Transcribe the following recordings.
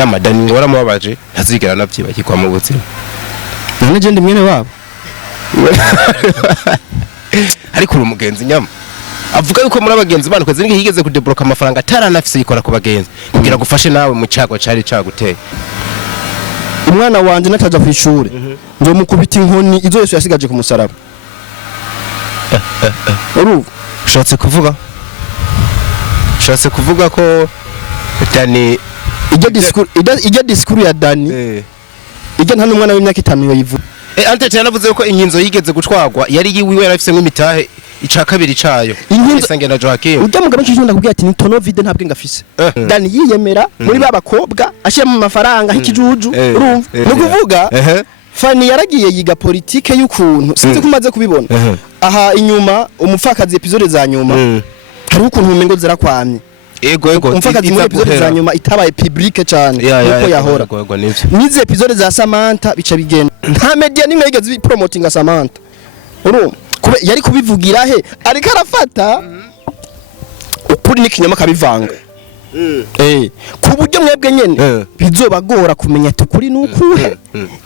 Nyama Dani waramubabaje ntazigera navyibagirwa mu buzima none je ndi mwene wabo ariko uri umugenzi Nyama avuga yuko muri abagenzi bana kweze higeze kudebloka amafaranga ataranafise yikora ku bagenzi kugira gufashe nawe mu cyago cari caguteye umwana wanje nataja ku ishure nzo mukubita inkoni izo Yesu yasigaje ku musaraba ushatse kuvuga ko Dani ijya diskuru ya Dani ijya nta numwana w'imyaka 5 yoyivuga Antete yanavuze ko inkinzo yigeze gutwagwa yari yiwiwe yarafise nk'imitahe ica kabiri cayo isange na Joaquin ujya mugabo cy'ijunda nakubwiye ati ni tono vide ntabwe ngafise Dani yiyemera muri babakobwa ashiye mu mafaranga h'ikijuju urumva no kuvuga Fanny yaragiye yiga politike y'ukuntu sinzi kumaze kubibona aha inyuma umupfakazi episode za nyuma hari ukuntu umengo zirakwamye ego umupfakazi muri episode za nyuma itabaye publique cyane uko yahora nize episode za Samantha bica bigenda nta media nimwe yigeze promoting Samantha urumva yari kubivugira he ariko arafata ukuri n'ikinyama kabivanga ku buryo mwebwe nyene bizobagora kumenya tukuri nukuhe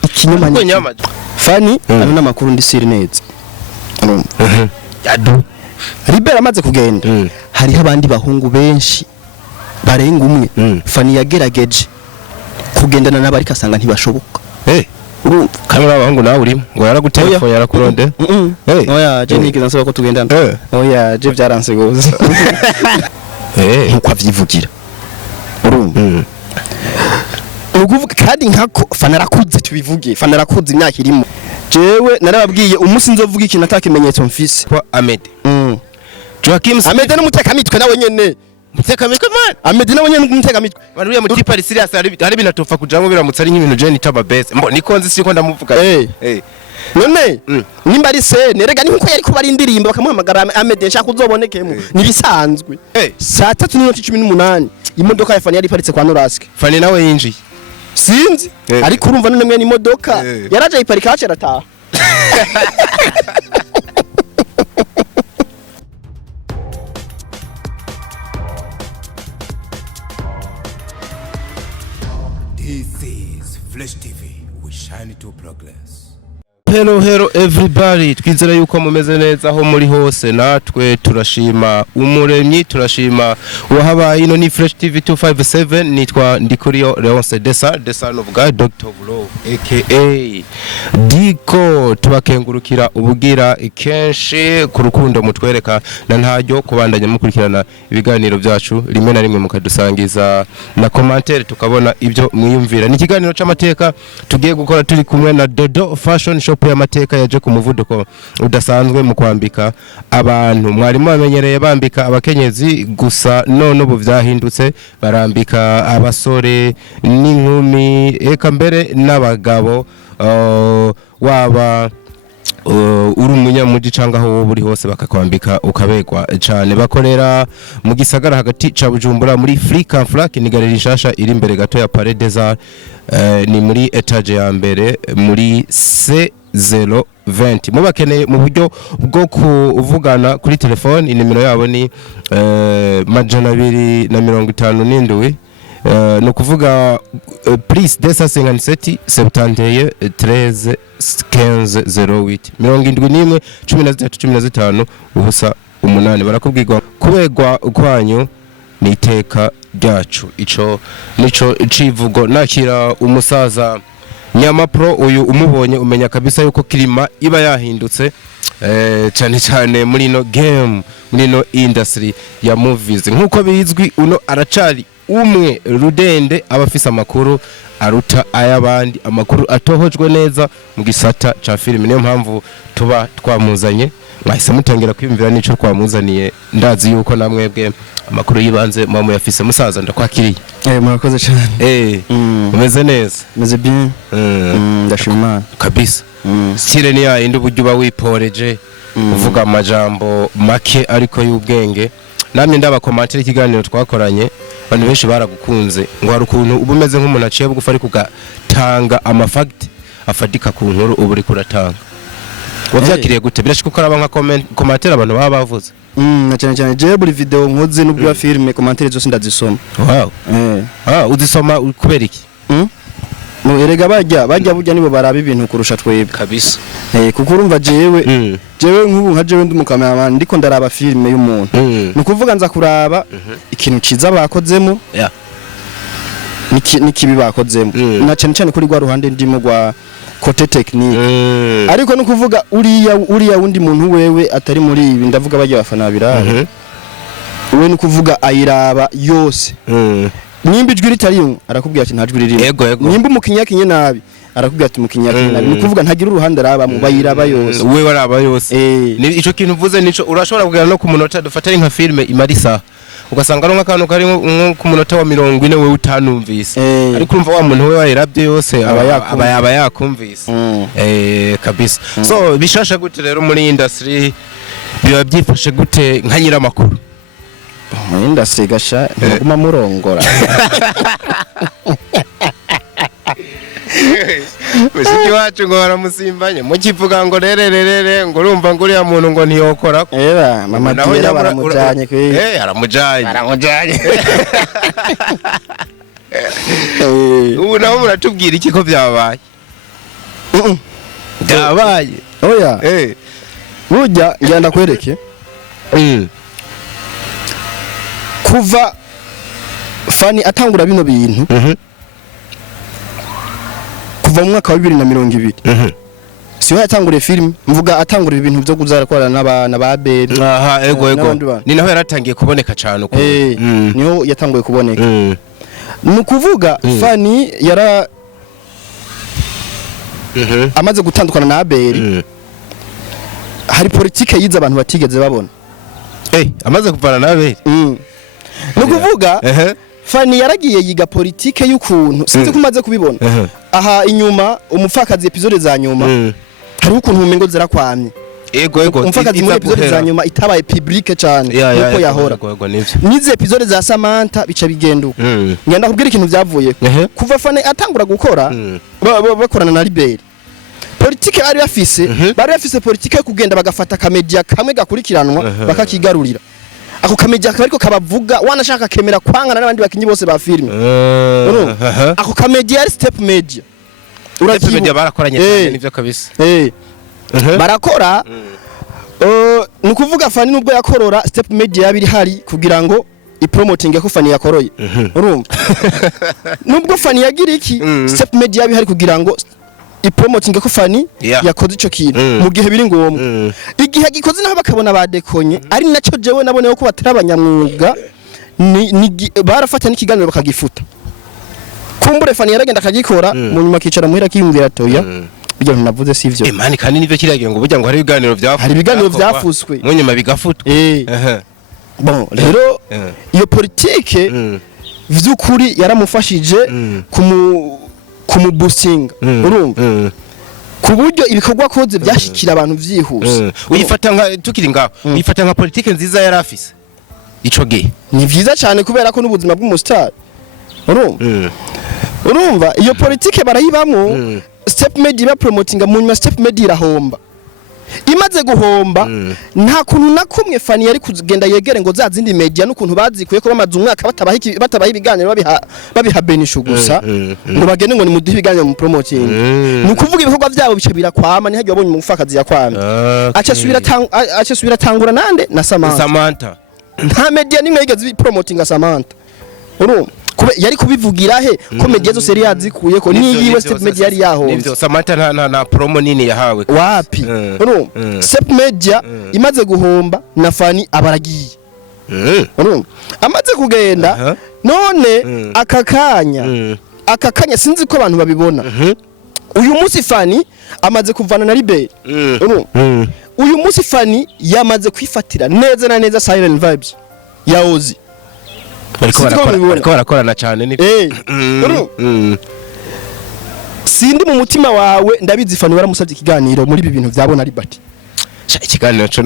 ikinyama nyama Fanny ano namakuru ndi siri neza yadu Libera amaze kugenda hari abandi bahungu benshi barenga umwe Fanny yagerageje kugendana nabari kasanga ntibashoboka kamera abahungu nawe urimo ngo yaragutelefone yarakuronde oya je nigeze nsaba ko tugendana oya je byaranse goza nkuko avyivugira uruvuga kandi nkako Fanny arakuze tubivuge Fanny arakuze imyaka irimo jewe narababwiye umunsi nzovuga ikintu atakimenyetso mfise kwa Amede Joaquin Amede n'umuteka mitwe nawe nyene muteka mitwe man Amede nawe nyene n'umuteka mitwe bari muri Tipari serious hari binatofa kujamo biramutse ari nk'ibintu je nitaba base mbo nikonzi siko ndamuvuga none nimba ari sene rega niko yari kuba ari indirimbo bakamuhamagara Amede nshaka uzobonekemo nibisanzwe saa 3:18 imodoka ya Fanny yari iparitse kwa Norasque Fanny nawe yinjiye sinzi ariko urumva none mwe imodoka yaraje iparika hace rataha This is Flash TV. We shine to progress. Hello everybody, twizera yuko mumeze neza aho muri hose, natwe turashima umuremyi, turashima wahabaye. Ino ni Fresh TV 257, nitwa Ndikuriyo Leonce Desa of God, Dr. of Love aka Diko. Tubakengurukira ubugira kenshi ku rukundo mutwereka na ntajyo kubandanya mukurikirana ibiganiro byacu, rimwe na rimwe mukadusangiza na commentaire tukabona ibyo mwiyumvira. Ni ikiganiro c'amateka tugiye gukora turi kumwe na Dodo Fashion Shop y'amateka yaje ku muvuduko udasanzwe mu kwambika abantu. Mwarimu bamenyereye bambika abakenyezi gusa, none ubu vyahindutse barambika abasore n'inkumi, eka mbere n'abagabo. Waba uri umunyamuji canga aho buri hose bakakwambika ukabegwa cyane. Bakorera mu gisagara hagati ca Bujumbura muri Africa Flack, ni galeri nshasha iri imbere gato ya Palais des Arts, ni muri etage ya mbere muri C020. Mubakeneye mu buryo bwo kuvugana kuri telefone, inimero yabo ni 257 no kuvuga please desa 57 71 13 15 08 71 ubusa 8. barakubwirwa kubegwa kwanyu ni iteka ryacu. Ico nico civugo. Nakira umusaza Nyama Pro, uyu umubonye umenya kabisa yuko klima iba yahindutse cyane muri no game, muri no industry ya movies. Nkuko bizwi uno aracari umwe rudende abafisa amakuru aruta ayabandi, amakuru atohojwe neza mu gisata ca film. Niyo mpamvu tuba twamuzanye, mwahise mutangira kwiyumvira nico twamuzaniye. Ndazi yuko namwebwe amakuru yibanze mwa yafise. Musaza ndakwakiriye. Murakoze cyane. Umeze neza? Meze bien. Ndashima kabisa. Style ni ya indi buryo bawiporeje uvuga amajambo make ariko y'ubwenge. Namwe ndaba commentaire ikiganiro twakoranye, abantu benshi baragukunze ngo hari ukuntu ubumeze nk'umuntu aciye bugufa ari kugatanga amafact afadika ku nkuru ubu uri kuratanga. Wavyakiriye gute? Birashika ko araba nka commentaire abantu baba bavuze. na cyane je buri video nkoze n'ubwo filme commentaire zose ndazisoma. Wow. Uzisoma kubera iki? No erega bajya burya nibo baraba ibintu kurusha twebwe kabisa. Kuko urumva jewe nk'ubu nka jewe ndumukameraman ndiko ndaraba filme y'umuntu. Nukuvuga nza kuraba ikintu ciza bakozemo. Yeah. Nikibi bakozemo. Na cyane kuri gwa ruhande ndimo gwa kote technique. Ariko nukuvuga uriya wundi muntu wewe atari muri ibi ndavuga bajya bafana birara. Uwe nukuvuga ayiraba yose. Nimba ijwi ritariyo arakubwira ati nta jwi ririmo. Nimba umukinyakinye nabi arakubwira ati umukinyakinye nabi. Nukuvuga ntagira uruhande araba mu bayiraba yose. We waraba yose. Ni ico kintu uvuze nico urashobora kugera no ku munota dufatari nka filme imarisa. Ugasanga no nk'akantu kari nko ku munota wa 40 we utanumvise. Ariko urumva wa muntu we wayirabye yose aba yakumvise. Kabisa. So bishasha gute rero muri industry biba byifashe gute nka nyiramakuru? Industry gasha nguma murongora. Mushiki wacu ngo baramusimbanye mukivuga ngo rererere ngo urumva ngo uriya muntu ngo ntiyokora. Mama Diera baramujanye kwe. Aramujanye. Ubu naho muratubwira iki ko byabaye? Byabaye. Oya. Burya ngenda kwereke. Kuva Fanny atangura bino bintu. Kuva mu mwaka wa 2020. Siyo yatanguriye film, mvuga atangura ibintu byo kuzarakora n'abana ba Baby. Aha, ego. Ni naho yaratangiye kuboneka cyane uko. Niho yatanguye kuboneka. Nukuvuga Fanny yara amaze gutandukana na Baby. Hari politike yiza abantu batigeze babona. Amaze kuvana na Baby. Nukuvuga Fanny yaragiye yiga politike y'ukuntu sinzi kumaze kubibona. Aha inyuma umufakazi episode za nyuma hari ukuntu umengo zirakwamye. Ego umufakazi muri episode za nyuma itabaye public cyane nuko yahora. Nize episode za Samantha bica bigenduka. Ngenda kubwira ikintu byavuye kuva Fanny atangura gukora bakorana na Liberi. Politike bari bafise politike kugenda bagafata kamedia kamwe gakurikiranwa bakakigarurira. Ako kamedia kariko kabavuga wanashaka kemera kwangana n'abandi bakinyi bose ba filime. Ako kamedia ari step media. Step media barakoranye cyane nivyo kabisa. Barakora nukuvuga Fanny nubwo yakorora step media yabiri hari kugira ngo ipromoting ko Fanny yakoroye. Urumva? Nubwo Fanny yagira iki step media yabiri hari kugira ngo ipromoting ko Fanny yakoze ico kintu mu gihe biri ngombwa. Igihe gikoze naho bakabona badekonye ari naco jewe nabone ko batera abanyamwuga barafata n'ikiganiro bakagifuta. Kumbure Fanny yaragenda akagikora mu nyuma kicara muhira kiyumvira toya. Bijya navuze Sivyo. Mani kandi nivyo kiragiye ngo burya ngo hari ibiganiro byafuswe. Hari ibiganiro byafuswe. Mu nyuma bigafutwa. Bon, rero iyo politike vy'ukuri yaramufashije kumuboosting urumva ku buryo ibikorwa koze byashikira abantu vyihuse. Uyifata nka tukiri ngaho uyifata nka politike nziza yarafise ico gihe ni vyiza cyane kubera ko n'ubuzima bw'umustar urumva iyo politike barayibamo step media ba promoting mu nyuma step media irahomba imaze guhomba nta kuntu nakumwe Fanny yari kugenda yegere ngo za zindi media n'ukuntu bazikuye ko bamaze umwaka batabaha ibiganiro babiha benisho gusa ngo bagende ngo ni muduhe ibiganiro mu promoting nukuvuga ibikorwa byabo bice birakwama ni hagiye wabonye umufakazi yakwama acha subira tangura nande na Samantha nta media nimwe yigeze promoting Samantha yari kubivugira he ko media zose yari yazikuye ko niyiwe step media yari yaho nivyo Samantha na promo nini yahawe wapi step media imaze guhomba na Fanny abaragiye amaze kugenda none akakanya sinzi ko abantu babibona uyu munsi Fanny amaze kuvana na Liberi uyu munsi Fanny yamaze kwifatira neza na neza Silent Vibes ya Ozi bariko barakorana cyane ni sindi mu mutima wawe ndabizi Fanny waramusabye ikiganiro muri ibi bintu byabona Liberty ikiganiro cyo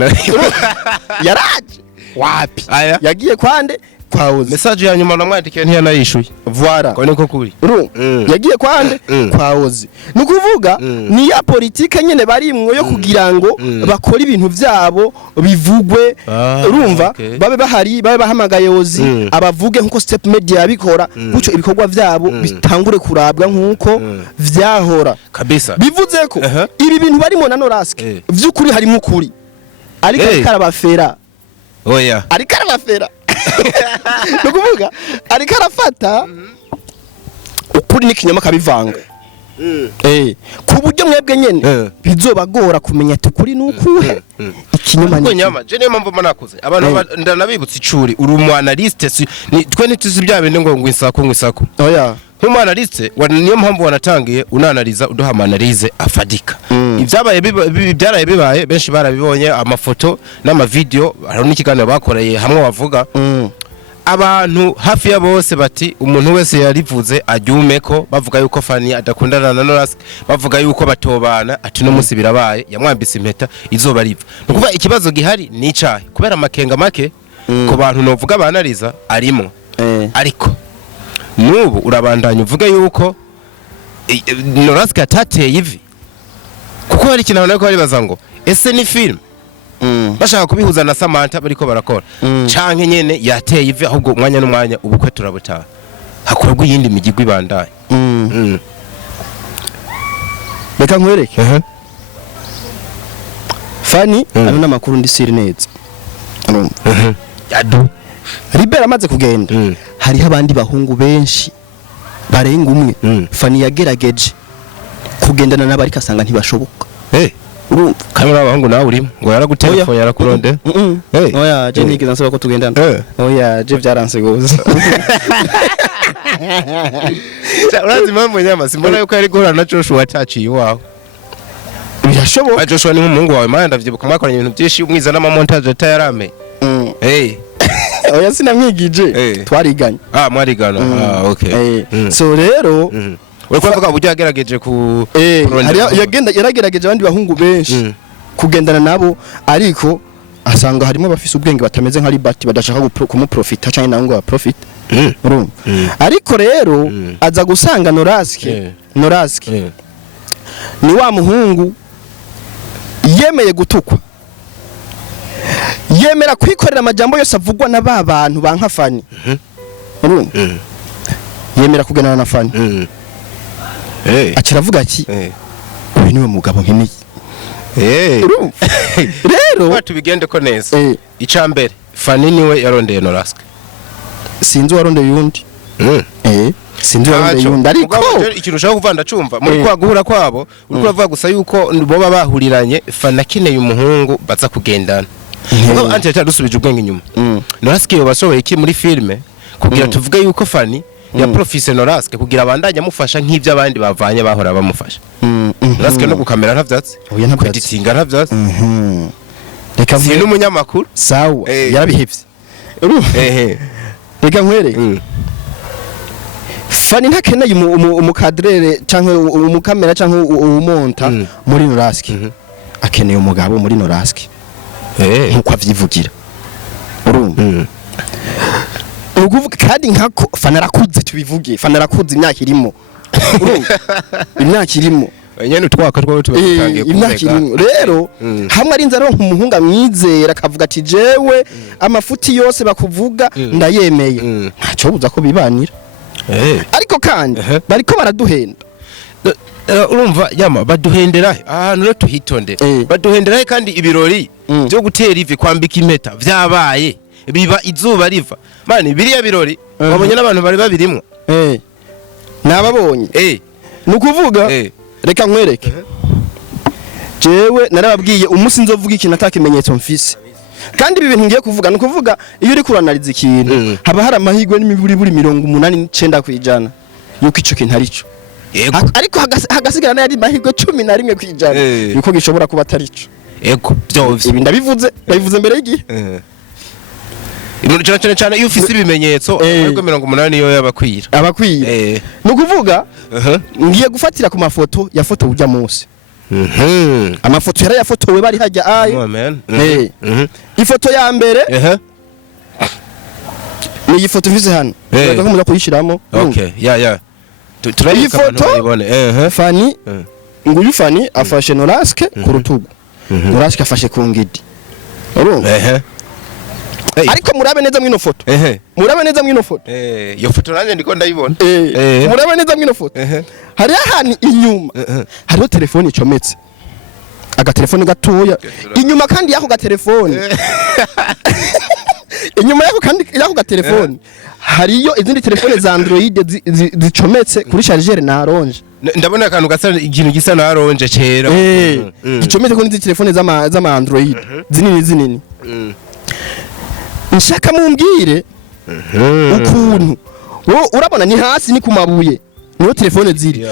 yaraje wapi yagiye kwande kwaoze message ya nyuma namwandikiye ntiyanayishuye voilà ko niko kuri yagiye kwande kwaoze nukuvuga ni ya politique nyene barimwo yo kugira ngo bakora ibintu vyabo bivugwe urumva babe bahari babe bahamagaye ozi abavuge nkuko step media yabikora gucyo ibikorwa vyabo bitangure kurabwa nkuko vyahora kabisa bivuze ko ibi bintu barimo na Norasque vy'ukuri harimo ukuri ariko karabafera oya ariko arabafera nukuvuga ariko arafata ukuri n'ikinyoma kabivanga ku buryo mwebwe nyene bizobagora kumenya tukuri nukuhe ikinyoma ni nyama je niyo mpamvu manakuze abantu ndanabibutse icuri uri umu analyste twe ntituzi bya bindi ngo ngwisako oya nk'umu analyste niyo mpamvu wanatangiye unanaliza uduha analyse afadika ibyabaye byaraye bibaye benshi barabibonye amafoto n'amavideo hari n'ikiganiro bakoreye hamwe bavuga abantu hafi ya bose bati umuntu wese yarivuze aryumeko bavuga yuko Fanny adakundana na Norasque bavuga yuko batobana ati no musi birabaye yamwambise impeta izoba riva nukuva ikibazo gihari ni icahe kubera makenga make ko bantu novuga banariza arimo ariko nubu urabandanya uvuga yuko Norasque atateye ivi kuko hari ikintu abantu bari bazango ese ni film bashaka kubihuza na Samantha bariko barakora canke nyene yateye ivi ahubwo umwanya n'umwanya ubukwe turabutaha hakorwa yindi migigwi bandaye reka nkwereke Fanny ano namakuru ndi siri neza yadu Libera amaze kugenda hari abandi bahungu benshi barenga umwe Fanny yagerageje kugendana nabari kasanga ntibashoboka kamera abahungu nawe urimo ngo yaragutelefone yarakuronde oya je nigeze nsaba ko tugendana oya je byaranse goza urazi mpamvu Nyama simbona yuko yari guhura na Joshua ataciye iwawe birashoboka Joshua ni nk'umuhungu wawe mara ndavyibuka mwakoranye ibintu byinshi umwiza n'amamontage atayarame oya sinamwigije twariganye mwarigana okay so rero we kwavuga uburyo yagerageje ku yaragerageje abandi bahungu benshi kugendana nabo ariko asanga harimo abafise ubwenge batameze nka Libati badashaka kumuprofita cyane nango ya profit ariko rero aza gusanga Norasque ni wa muhungu yemeye gutukwa yemera kwikorera amajambo yose avugwa na ba bantu banka Fanny yemera kugendana na Fanny akiravuga ati uyu niwe mugabo nkeneye rero watubigende ko neza icambere Fanny niwe yarondeye Norasque sinzi warondeye yundi sinzi warondeye yundi ariko ikirushaka kuvanda cumva muri kwa guhura kwabo uri kuravuga gusa yuko boba bahuriranye Fanny akeneye umuhungu baza kugendana ngo ante cyadusubije ubwenge inyuma Norasque yo basohoye iki muri filme kugira tuvuge yuko Fanny ya professeur Norasque kugira abandanya amufasha nk'ivyo abandi bavanye bahora bamufasha Norasque no gukamera ntavyatsi kweditinga ntavyatsi reka si n'umunyamakuru sawa yarabihevye reka nkwere Fanny ntakeneye umukadrere canke umukamera canke umonta muri Norasque akeneye umugabo muri Norasque nkuko avyivugira urumva uguvuga kandi nkako Fanny arakuze tubivuge Fanny arakuze imyaka irimo imyaka irimo nyene utwaka twawe tubatangiye kumeka rero hamwe ari nzaro nk'umuhunga mwizera akavuga ati jewe amafuti yose bakuvuga ndayemeye ntaco buza ko bibanira ariko kandi bariko baraduhenda urumva Nyama baduhendera ahantu rero tuhitonde baduhendera kandi ibirori byo gutera ivi kwambika impeta vyabaye biba izuba riva mani biriya birori wabonye n'abantu bari babirimwe nababonye nukuvuga reka nkwereke jewe narababwiye umunsi nzovuga ikintu atakimenyetso mfise kandi ibi bintu ngiye kuvuga nukuvuga iyo uri kuranaliza ikintu haba hari amahigwe n'imiburi 89 kwijana yuko ico kintu arico ariko hagasigara n'ari mahigwe 11 kwijana yuko gishobora kuba atarico byovye ibi ndabivuze mbere y'igihe cyane iyo ufise ibimenyetso ariko 80 yo abakwira nukuvuga ngiye gufatira ku mafoto ya foto ujya munsi amafoto yara yafotowe bari hajya ayo ifoto ya mbere ni iyi foto mvise hano urashaka ko muza kuyishiramo okay ya iyi foto Fanny nguyu Fanny afashe Norasque ku rutugu Norasque afashe ku ngidi urumva ariko murabe neza mwino foto murabe neza mwino foto iyo foto nanje ndiko ndayibona murabe neza mwino foto hari ahani inyuma hariho telefone icometse aga telefone gatoya inyuma kandi yako ga telefone inyuma yako kandi yako ga telefone hariyo izindi telefone za Android zicometse kuri charger na orange ndabona akantu gasa ikintu gisa na orange cera gicometse kuri izindi telefone za Android zinini nshaka mumbwire ukuntu urabona ni hasi ni kumabuye niyo telefone ziri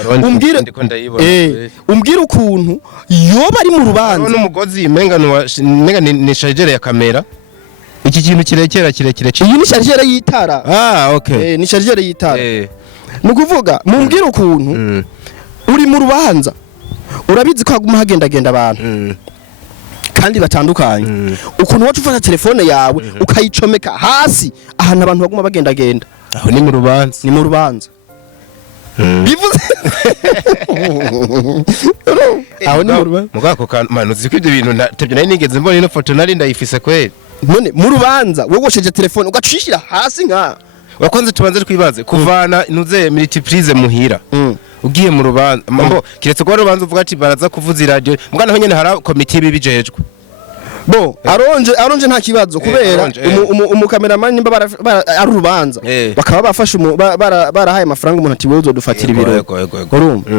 umbwire ukuntu yoba ari mu rubanza n'umugozi menga ni charger ya kamera iki kintu kirekera iyi ni charger y'itara okay ni charger y'itara nukuvuga mumbwire ukuntu uri mu rubanza urabizi ko haguma hagendagenda abantu kandi batandukanye ukuntu wacu ufata telefone yawe ukayicomeka hasi ahantu abantu baguma bagendagenda aho ni mu rubanza bivuze aho ni mu rubanza mugako kantu uzi ko ibyo bintu natebye nari nigeze mbona ino foto nari ndayifise kweli none mu rubanza wogosheje telefone ugacishira hasi nka wakonze tubanze twibaze kuvana nuze multiprise muhira ugiye mu rubanza mambo kiretse ko rubanza uvuga ati baraza kuvuza radio mugana ho nyene hara committee bibijejwe bo aronje nta kibazo kubera umukameraman nimba ari rubanza bakaba bafashe barahaye amafaranga umuntu ati wewe uzodufatira ibiro urumva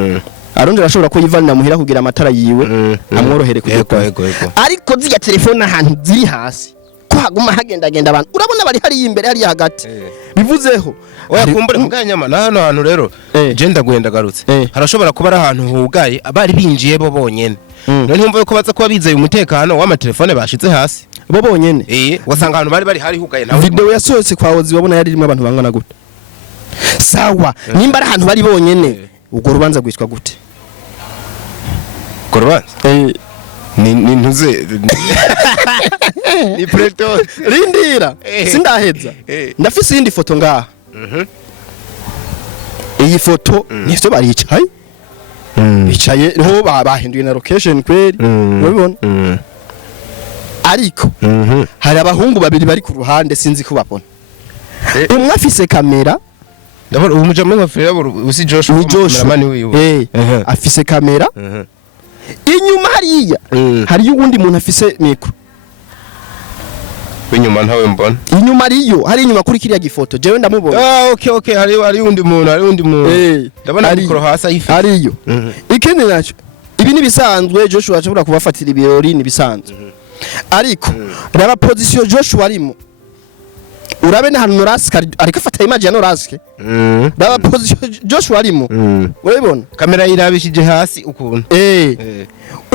aronje arashobora ko yivanira muhira kugira amatara yiwe amworohere kugikora ariko ziya telefone ahantu ziri hasi ko haguma hagendagenda abantu urabona bari hari imbere hari hagati bivuzeho oya kumbure muganyama na hano hantu rero je ndagwenda garutse harashobora kuba ari ahantu hugaye abari binjiye bo bonyene none ntumva ko baza kuba bizeye umutekano w'amatelefone bashize hasi bo bonyene wasanga ahantu bari hari hugaye nawe video yasohotse kwa Ozi babona yari rimwe abantu bangana gute sawa nimba ari ahantu bari bonyene ubwo rubanza gwitwa gute Korban ni ntuze ni preto rindira sindaheza ndafise indi foto ngaha iyi foto nivyo baricaye bicaye ho bahinduye na location kweli urabibona ariko hari abahungu babiri bari ku ruhande sinzi ko babona umwe afise kamera ndabona umujama nkafira usi Joshua cameraman wiwe afise kamera inyuma hariyo uwundi muntu afise micro inyuma ntawe mbona inyuma hari inyuma kuri kiriya gifoto jewe ndamubona okay hari undi muntu ndabona micro hasi ayifi hariyo ikindi naco ibi ni bisanzwe Joshua ashobora kubafatira ibirori ni bisanzwe ariko raba position Joshua arimo urabe na Norasque ariko afata image ya Norasque raba position Joshua arimo urabibona kamera irabishije hasi ukuntu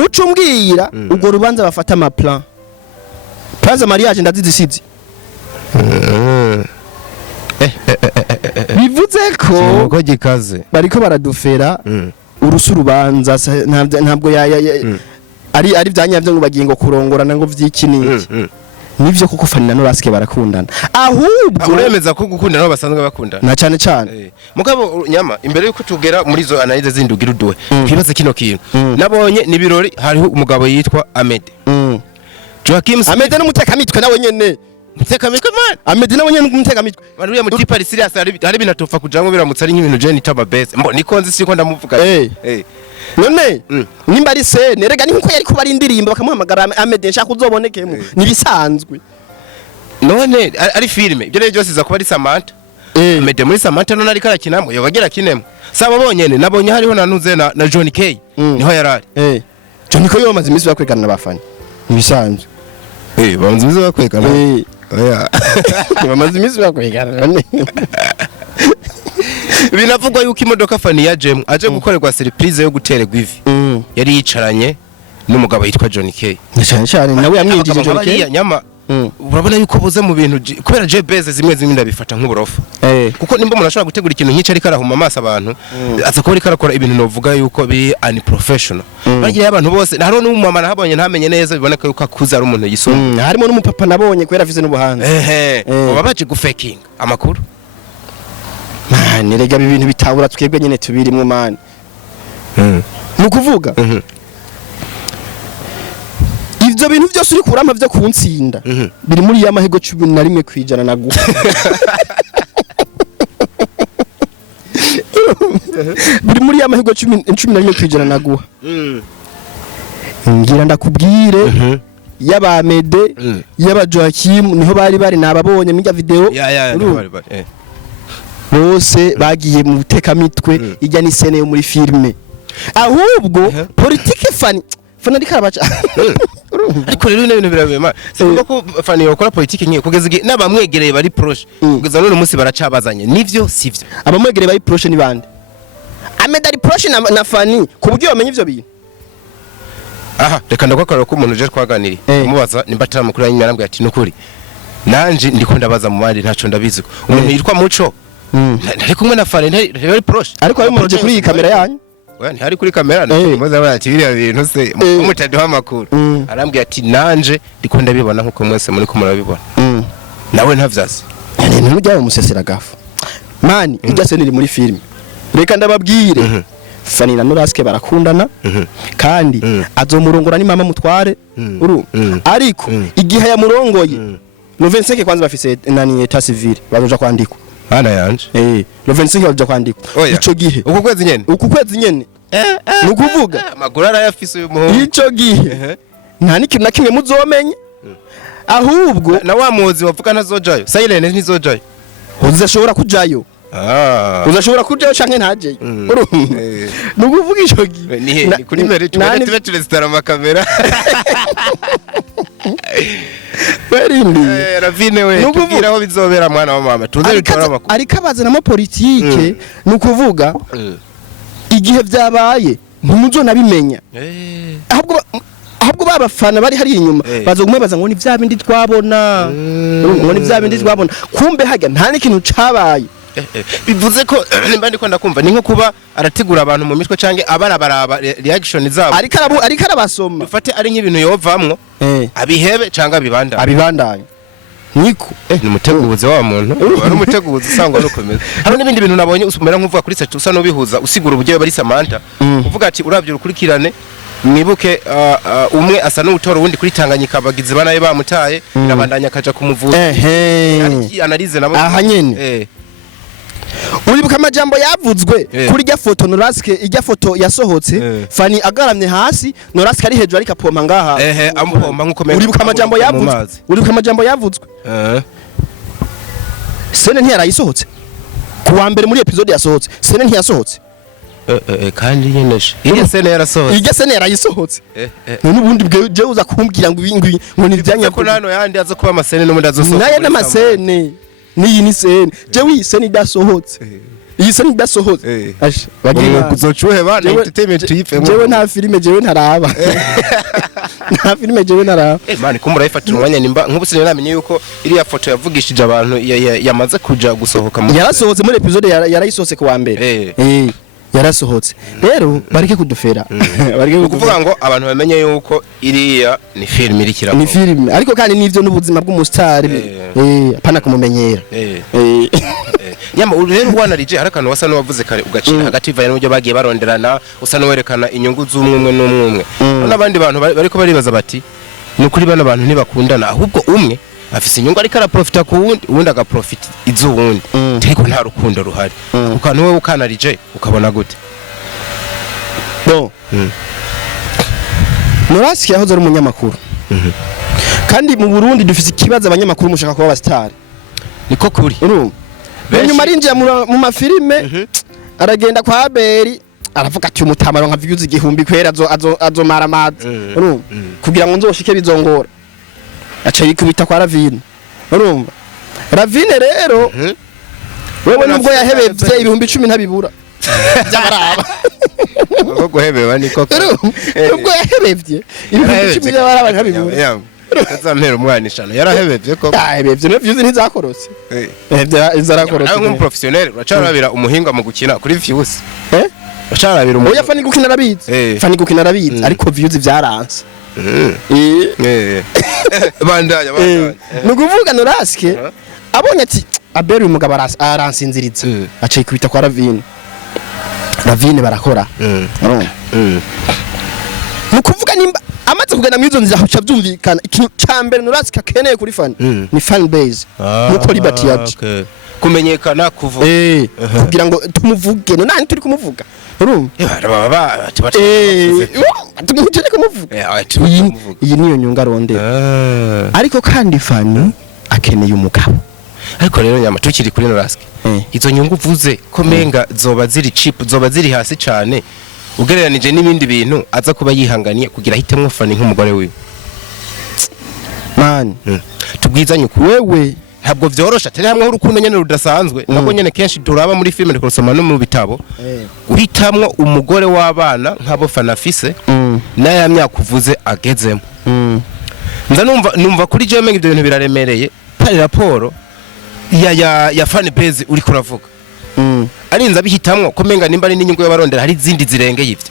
ucumbwira ubwo rubanza bafata ama plan Plaza Mariage ndazizisize bivuze ko gikaze bariko baradufera urubanza ntabwo ari byanyavyo ngo bagingo kurongorana ngo vyikiniki nivyo kuko Fanny na Norasque barakundana ahubwo uremeza ko gukundana no basanzwe bakundana na cyane mugabo Nyama imbere yuko tugera muri zo analyse zindugira uduwe kwibaza kino kintu nabonye ni birori hariho umugabo yitwa Amede Joachim Amede n'umutekamitwe nawe nyene mutekamitwe man Amede nawe nyene n'umutekamitwe bari muri tipa serious hari binatofa kujango biramutse ari nk'ibintu je nitaba base mbo nikonzi siko ndamuvuga none nimba ari sene rega ni nkuko yari kuba ari indirimbo bakamuhamagara Amede nshaka uzobonekemo nibisanzwe none ari filme byo byose za kuba ari Samantha Amede muri Samantha none ari karakinamo yobagira kinemo saba bonyene nabonye hariho nanuze na John K niho yarari John K yomaze imisi bakwegana n'abafani nibisanzwe bamaze imisi bakwegana oya bamaze imisi bakwegana binavugwa yuko imodoka Fanny yaje aje gukorerwa surprise yo gutererwa ivi yari yicaranye n'umugabo yitwa John K cyane nawe yamwinjije John K Nyama urabona yuko buze mu bintu kubera jebeze zimwe ndabifata nk'uburofa kuko nimba umuntu ashobora gutegura ikintu nk'icyo ariko arahuma amaso abantu aza kuba ariko arakora ibintu novuga yuko biri unprofessional bagiye abantu bose hariho n'umumama nahabonye ntamenye neza biboneka yuko akuze ari umuntu yisumbuye harimo n'umupapa nabonye kubera afise n'ubuhanga baba baje gufaking amakuru mani rega ibintu bitabura twebwe nyene tubirimwe mani nukuvuga ivyo bintu byose uri kurama byo kuntsinda biri muri ya mahego 11 kwijana naguha biri muri ya mahego 11 kwijana naguha ngira ndakubwire y'abamede y'aba Joachim niho bari nababonye mu video bose bagiye mu butekamitwe ijya ni scene yo muri filme ahubwo politique Fanny ariko arabaca ariko rero ibintu birabema siko ko Fanny yakora politique nkiye kugeza n'abamwegereye bari proche kugeza none umunsi baracabazanye nivyo sivyo abamwegereye bari proche ni bande Ameda ari proche na Fanny ku buryo bamenye ivyo bintu aha reka ndakwakara ko umuntu je twaganiriye umubaza nimba taramukuru yanyu yarambwiye ati nukuri nanje ndiko ndabaza mu bandi ntaco ndabizi umuntu yitwa Muco ntari kumwe na Fanny ntari proche ariko ari mu kuri iyi kamera yanyu ntari kuri kamera ndamuza bati biriya bintu se umutadi w'amakuru arambwiye ati nanje ndiko ndabibona nkuko mwese muri ko murabibona nawe ntavyase ntujya umusesera gafu mani ijya se niri muri filme reka ndababwire Fanny na Norasque barakundana kandi azomurongora ni mama mutware ariko igihe ya murongoye no 25 kwanza bafise nani eta civile bazoja kwandikwa ana yanje no 25 bazoja kwandikwa ico gihe uku kwezi nyene nukuvuga amaguru arayafise uyu muhungu ico gihe nta nikintu na kimwe muzomenye ahubwo na wa muzi wavuga ntazojayo Silence ntizojayo uzashobora kujayo uzashobora kujayo canke ntajeyo nukuvuga ico gihe ni kuri mere tuve restaurant makamera Berindi Ravine we tugira aho bizobera mwana wa mama tuze bitora makuru ariko abazana politike nukuvuga igihe byabaye ntimuzonabimenya ahubwo babafana bari hari inyuma bazogumebaza ngo ni vya bindi twabona ngo ni vya bindi twabona kumbe hajya nta n'ikintu cabaye bivuze ko nimba ndiko ndakumva ni nko kuba arategura abantu mu mitwe canke abarabaraba reaction zabo ariko arabasoma dufate ari nk'ibintu yovamwo abihebe canke abibandanye niko ni umuteguzi wa muntu ari umuteguzi usangwa nukomeza hari n'ibindi bintu nabonye usumera nk'uvuga kuri satu usa no bihuza usigura uburyo bari Samantha uvuga ati uravye urukurikirane mwibuke umwe asa n'utora ubundi kuri Tanganyika bagize banaye bamutaye irabandanya akaja kumuvuza analize nabo aha nyene uribuka amajambo yavuzwe kuri rya foto Norasque ijya foto yasohotse Fanny agaramye hasi Norasque ari hejuru ariko pompa ngaha ampompa nkuko uribuka amajambo yavuzwe sene ntiyarayisohotse kuwa mbere muri episode yasohotse sene ntiyasohotse kandi yeneshe irya sene yarayisohotse n'ubundi bwe uza kumbwira ngo ni byanya ko nano yandi aza kuba amasene n'umundi azosohoka naye n'amasene niyi ni sene jewe sene idasohotse iyi sene idasohotse asha bagiye kuzocuhe bana entertainment yife jewe nta filime jewe ntaraba nta filime jewe ntaraba mani kumura ifatira umwanya nimba nk'ubusine namenye yuko iriya foto yavugishije abantu yamaze kuja gusohoka mu yarasohotse muri episode yarayisohotse kuwa mbere yarasohotse rero bareke kudufera bareke kuvuga ngo abantu bamenye yuko iriya ni film iri kirako ni film ariko kandi nivyo n'ubuzima bw'umustar apana kumumenyera Nyama urero rwanarije harakantu wasa no wavuze kare ugacira hagati vaye n'ubyo bagiye baronderana usa no werekana inyungu z'umwe n'umwe n'abandi bantu bariko baribaza bati nukuri bana bantu ntibakundana ahubwo umwe afise inyungu ariko araprofita ku wundi agaprofita izuwundi ariko nta rukundo ruhari ukantu wewe ukanarije ukabona gute bon Norasque yahoze ari umunyamakuru kandi mu Burundi dufise ikibazo abanyamakuru mushaka kuba abastar niko kuri nyuma arinjiye mu mafilime aragenda kwa Abeli aravuga ati umutamaro nka views igihumbi kwera azomara amazi kugira ngo nzoshike bizongora aca yikubita kwa Ravine urumva Ravine rero wewe nubwo yahebevye ibihumbi 10 ntabibura byabaraba ubwo guhebeba niko nubwo yahebevye ibihumbi 10 byabaraba ntabibura Kazampera umwana ishano yarahebevye ko. Yahebevye no views ntizakorotse. Zarakorotse. Nawe nk'umuprofessionnel uracarabira umuhinga mu gukina kuri views. Ucarabira Oya Fanny gukina arabizi. Fanny gukina arabizi ariko views vyaranse. Bandanya. Nukuvuga Norasque abonye ati Abel umugabo aransinziritse aciye kubita kwa Ravine barakora. Nukuvuga nimba amaze kugenda mwizo nzira aho cyavumvikana ikintu cyambere Norasque akeneye kuri Fanny ni fan base nuko liberty yaje kumenyekana kuvuga kugira ngo tumuvuge nani turi kumuvuga urumva tumujye kumuvuga iyi niyo nyunga ronde ariko kandi Fanny akeneye umugabo ariko rero Nyama tukiri kuri Norasque izo nyungu uvuze ko menga zoba ziri cheap zoba ziri hasi cyane ugereranije n'ibindi bintu aza kuba yihanganiye kugira hitemwe Fanny nk'umugore wiwe man tubwizanye wewe ntabwo vyorosha tari hamwe urukundo nyene rudasanzwe nako nyene kenshi turaba muri filme ndikosoma no mu bitabo guhitamwo umugore w'abana nk'abo Fanny afise naya myaka uvuze agezemo nza numva kuri je menga ibyo bintu biraremereye pari raporo ya Fanny base uri kuravuga arinza bihitamwo ko menga nimba ari n'inyungu y'abarondera hari zindi zirengeye ivyo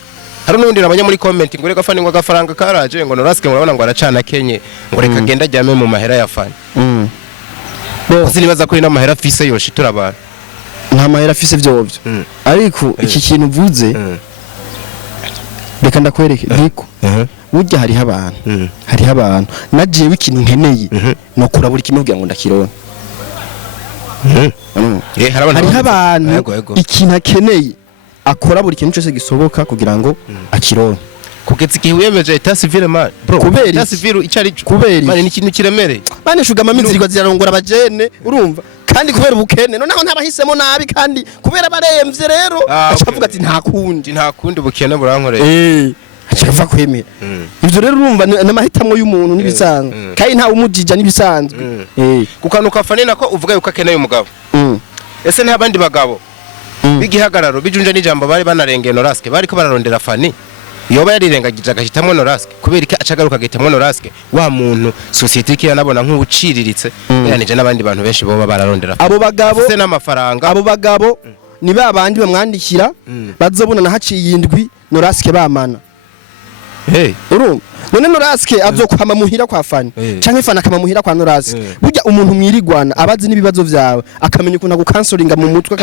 hari n'undi nabanya muri comment ngo reka Fanny ngo agafaranga karaje ngo Norasque ngo urabona ngo aracana Kenya ngo reka genda jyame mu mahera ya Fanny Sinibaza ko ina mahera afise yoshitura abantu nta mahera afise vyovyo ariko iki kintu uvuze reka ndakwereke niko burya hariho abantu najewe ikintu nkeneye no kurabura kimwe kugira ngo ndakirone hariho abantu ikintu akeneye akora buri kintu cyose gisoboka kugira ngo akirone kugeza igihe wiyemeje etat civil man bro etat civil icari mane ni ikintu kiremereye mane shugama mizirigwa zirarongora abajene urumva kandi kubera ubukene noneho ntabahisemo nabi kandi kubera baremvye rero acavuga ati nta kundi ubukene burankoreye acava kwemera ivyo rero urumva n'amahitamwo y'umuntu nibisanzwe kandi nta umujija nibisanzwe kukanuka Fanny nako uvuga yuko akeneye umugabo ese nta bandi bagabo bigihagararo bijunje n'ijambo bari banarengeye Norasque bariko bararondera Fanny yoba yarirengagije agahitamwo Norasque kubera iki acagaruka agahitamwo Norasque wa muntu societe ki yanabona nk'ubuciriritse yanije n'abandi bantu benshi boba bararondera abo bagabo se n'amafaranga abo bagabo ni babandi bamwandikira bazobona na haciye indwi Norasque bamana urumva none Norasque azokwama muhira kwa Fanny canke Fanny akamamuhira kwa Norasque burya umuntu mwirigwana abazi n'ibibazo vyawe akamenya ukuntu agukansoringa mu mutwe